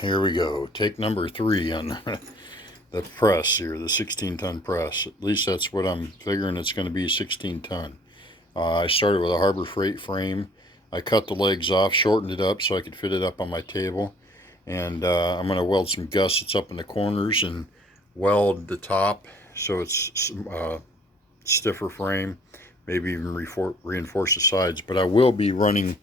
here we go. Take number 3 on the press here, the 16-ton press. At least that's what I'm figuring it's going to be, 16-ton. I started with a Harbor Freight frame. I cut the legs off, shortened it up so I could fit it up on my table. And I'm going to weld some gussets up in the corners and weld the top so it's stiffer frame. Maybe even reinforce the sides. But I will be running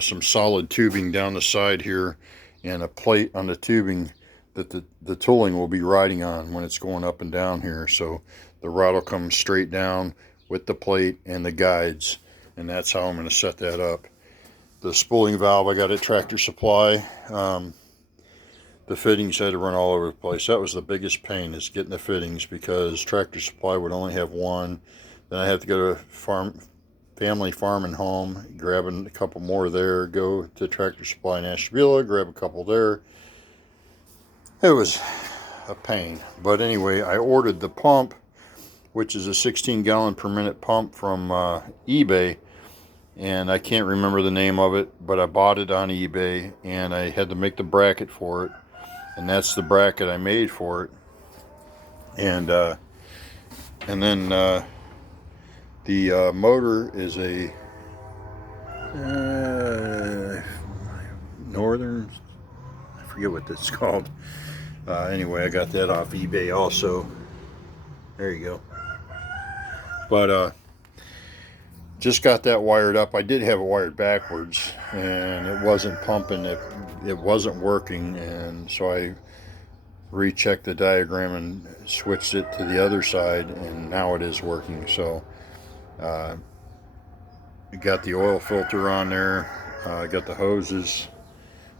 some solid tubing down the side here and a plate on the tubing that the tooling will be riding on when it's going up and down here. So the rod will come straight down with the plate and the guides, and that's how I'm going to set that up. The spooling valve I got at Tractor Supply. The fittings had to run all over the place. That was the biggest pain, is getting the fittings, because Tractor Supply would only have one. Then I had to go to Family Farm and Home, grabbing a couple more there, go to Tractor Supply in Ashtabula, grab a couple there. It was a pain. But anyway, I ordered the pump, which is a 16-gallon per minute pump from eBay. And I can't remember the name of it, but I bought it on eBay, and I had to make the bracket for it. And that's the bracket I made for it. And then the motor is a Northern, I forget what it's called. Anyway, I got that off eBay also. There you go. But just got that wired up. I did have it wired backwards, and it wasn't pumping. It wasn't working, and so I rechecked the diagram and switched it to the other side, and now it is working. So got the oil filter on there, got the hoses.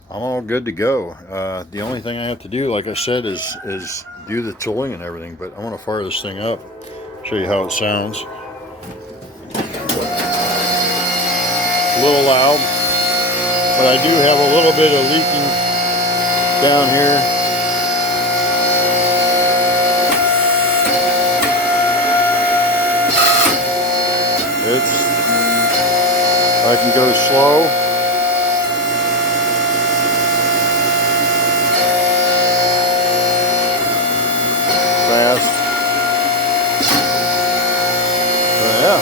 I'm all good to go. The only thing I have to do, like I said, is do the tooling and everything. But I want to fire this thing up, show you how it sounds. A little loud, but I do have a little bit of leaking down here. I can go slow. Fast. Yeah.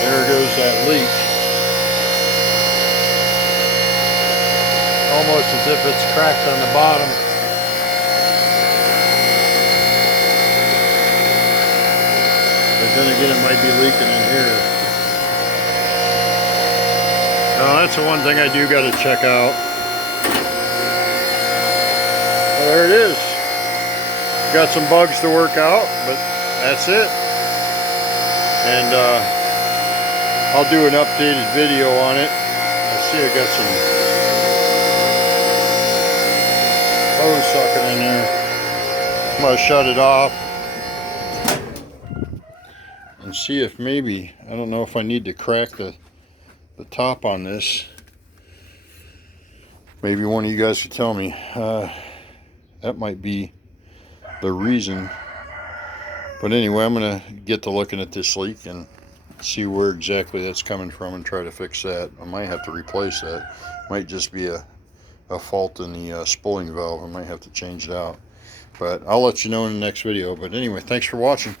There goes that leak. Almost as if it's cracked on the bottom. But then again, it might be leaking in here. Now that's the one thing I do got to check out. Well, there it is. Got some bugs to work out, but that's it. And I'll do an updated video on it. I see I got some hose sucking in there. I'm going to shut it off and see if maybe, I don't know if I need to crack the top on this. Maybe one of you guys could tell me. That might be the reason. But anyway, I'm going to get to looking at this leak and see where exactly that's coming from and try to fix that. I might have to replace that. Might just be a fault in the spooling valve. I might have to change it out. But I'll let you know in the next video. But anyway, thanks for watching.